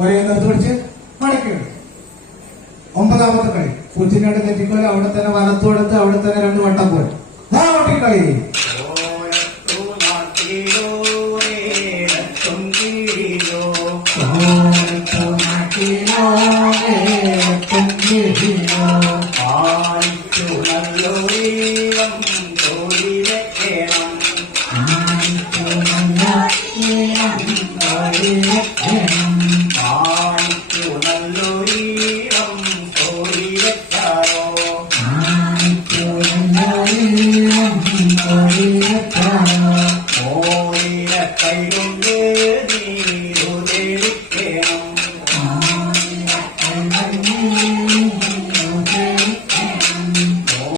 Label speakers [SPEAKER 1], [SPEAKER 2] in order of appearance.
[SPEAKER 1] ഒരേ നിർത്തി പിടിച്ച് മടക്കിയിടും ഒമ്പതാമത്തെ കളി. പൂച്ചിനോട് തെറ്റിക്കളി അവിടെ തന്നെ വലത്തോടുത്ത് അവിടെ തന്നെ രണ്ട് വട്ടം പോയി. കളി. Yeah. ஓடிய கையுள்ளே நீர்.